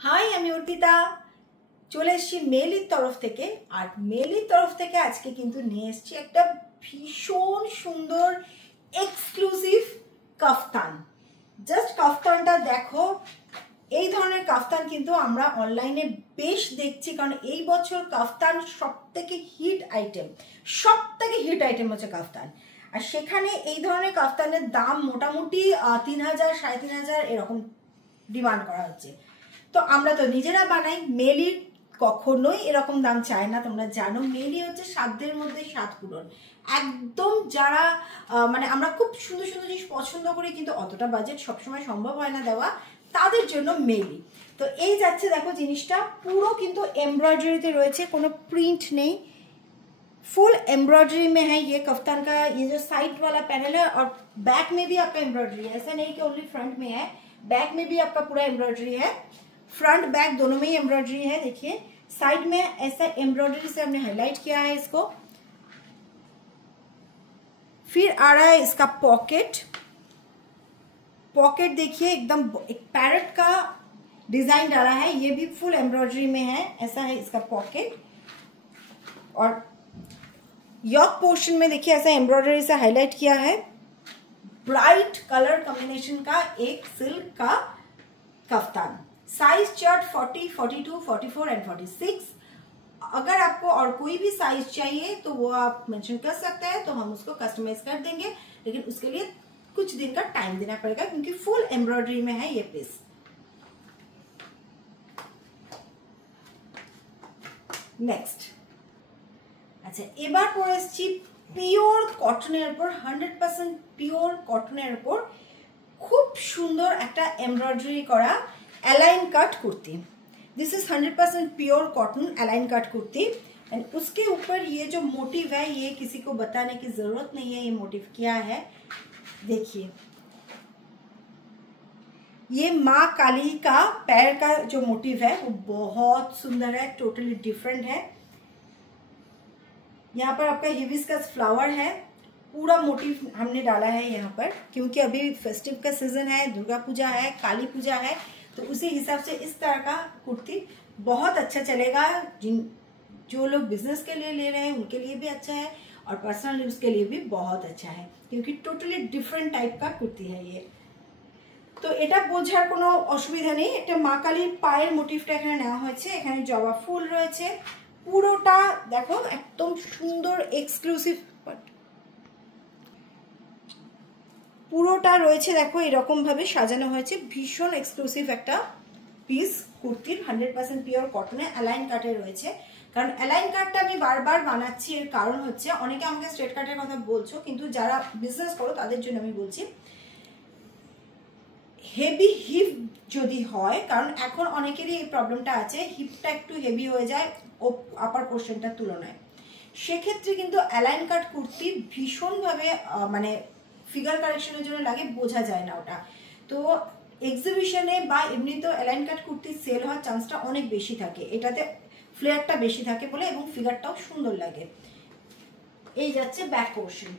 High, আমি অর্পিতা চলে এসেছি মেলির তরফ থেকে। আর মেলির তরফ থেকে আজকে কিন্তু নিয়ে এসেছি একটা ভীষণ সুন্দর এক্সক্লুসিভ কাফতান। জাস্ট কাফতানটা দেখো, এই ধরনের কাফতান কিন্তু আমরা অনলাইনে বেশ দেখছি, কারণ এই বছর কাফতান সব থেকে হিট আইটেম হচ্ছে কাফতান। আর সেখানে এই ধরনের কাফতানের দাম মোটামুটি 3000 3500 এরকম ডিমান্ড করা হচ্ছে। তো আমরা তো নিজেরা বানাই, মেলির কখনোই এরকম দাম চায় না। তোমরা জানো মেলি হচ্ছে সাধ্যের মধ্যে স্বাদ পূরণ। একদম যারা মানে আমরা খুব সুন্দর সুন্দর জিনিস পছন্দ করি, কিন্তু অতটা বাজেট সবসময় সম্ভব হয় না দেওয়া, তাদের জন্য মেলি। তো এই যাচ্ছে দেখো, জিনিসটা পুরো কিন্তু एम्ब्रॉयडरीতে রয়েছে, কোনো प्रिंट नहीं, फुल एम्ब्रॉयडरी में है ये कफ्तान का। ये जो साइड वाला पैनल है और बैक में भी आपका एम्ब्रॉयडरी है, ऐसा नहीं कि ओनली फ्रंट में है, बैक में भी आपका पूरा एम्ब्रॉयडरी है। फ्रंट बैक दोनों में ही एम्ब्रॉयडरी है। देखिए साइड में ऐसा एम्ब्रॉयडरी से हमने हाईलाइट किया है इसको। फिर आ रहा है इसका पॉकेट देखिए, एकदम एक पैरेट का डिजाइन डाला है, ये भी फुल एम्ब्रॉयडरी में है। ऐसा है इसका पॉकेट। और यॉक पोर्शन में देखिए ऐसा एम्ब्रॉयडरी से हाईलाइट किया है। ब्राइट कलर कॉम्बिनेशन का एक सिल्क का कफ्तान। Size chart 40, 42, 44 and 46। अगर आपको और कोई भी साइज चाहिए तो वो आप मेंशन कर सकते हैं, तो हम उसको कस्टमाइज कर देंगे, लेकिन उसके लिए कुछ दिन का टाइम देना पड़ेगा, क्योंकि फुल एम्ब्रॉयडरी में है ये पीस। नेक्स्ट, अच्छा এবার পরে এসেছি পিওর কটনের উপর, 100% পিওর কটনের উপর খুব সুন্দর একটা এমব্রয়ডারি করা align cut kurti. This is 100% pure cotton align cut kurti. And उसके ऊपर ये जो मोटिव है, ये किसी को बताने की जरूरत नहीं है ये मोटिव क्या है। देखिए ये माँ काली का पैर का जो मोटिव है वो बहुत सुंदर है, टोटली डिफरेंट है। यहाँ पर आपका हिबिस्कस फ्लावर है, पूरा मोटिव हमने डाला है यहाँ पर, क्योंकि अभी फेस्टिव का सीजन है, दुर्गा पूजा है, काली पूजा है, तो उसी हिसाब से इस तरह का कुर्ती बहुत अच्छा चलेगा। जो लोग बिजनेस के लिए ले रहे हैं उनके लिए भी अच्छा है, और पर्सनल यूज के लिए भी बहुत अच्छा है, क्योंकि टोटली डिफरेंट टाइप का कुर्ती है ये। तो এটা বোঝার কোনো অসুবিধা নেই। এটা মা কালীর পায়ের মোটিভটা এখানে নেওয়া হয়েছে, এখানে জবা ফুল রয়েছে, পুরোটা দেখো একদম সুন্দর এক্সক্লুসিভ, পুরোটা রয়েছে দেখো এরকম ভাবে সাজানো হয়েছে। ভীষণ এক্সক্লুসিভ একটা পিস কুর্তির, 100% পিওর কটনে অ্যালাইন কাটে রয়েছে। কারণ অ্যালাইন কাটটা আমি বারবার বানাচ্ছি, এর কারণ হচ্ছে অনেকে আমাকে স্ট্রেট কাটের কথা বলছো, কিন্তু যারা বিজনেস করো তাদের জন্য আমি বলছি, হেভি হিপ যদি হয়, কারণ এখন অনেকেরই এই প্রবলেমটা আছে, হিপটা একটু হেভি হয়ে যায় ও আপার পোর্শনটার তুলনায়, সেক্ষেত্রে কিন্তু অ্যালাইন কাট কুর্তি ভীষণভাবে মানে ফিগার কারেকশনের জন্য লাগে, বোঝা যায় না ওটা। তো এক্সিবিশনে বা এমনিতেও অ্যালাইন কাট কুর্তি সেল হওয়ার চান্সটা অনেক বেশি থাকে, এটাতে ফ্লেয়ারটা বেশি থাকে বলে, এবং ফিগারটাও সুন্দর লাগে। এই যাচ্ছে back portion.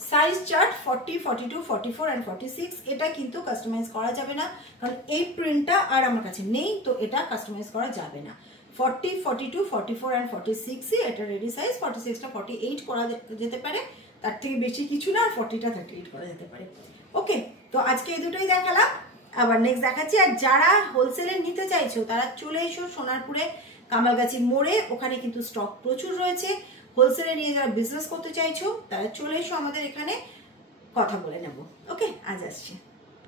Size chart 40, 42, 44 and 46। এটা কিন্তু কাস্টমাইজ করা যাবে না, কারণ এই প্রিন্টটা আর আমার কাছে নেই, তো এটা কাস্টমাইজ করা যাবে না। 40, 42, 44 এন্ড 46 এটা রেডি সাইজ। 46টা 48 করা যেতে পারে, তার থেকে বেশি কিছু না, আর 40টা 38 করা যেতে পারে। ওকে, তো আজকে এই দুটোই দেখালাম, আবার নেক্সট দেখাচ্ছি। আর যারা হোলসেলে নিতে চাইছো তারা চলে এসো সোনারপুরে কামালগাছি মোড়ে, ওখানে কিন্তু স্টক প্রচুর রয়েছে। হোলসেলে নিয়ে যারা বিজনেস করতে চাইছো তারা চলে এসো আমাদের এখানে, কথা বলে নেব। ওকে, আজ আসছি।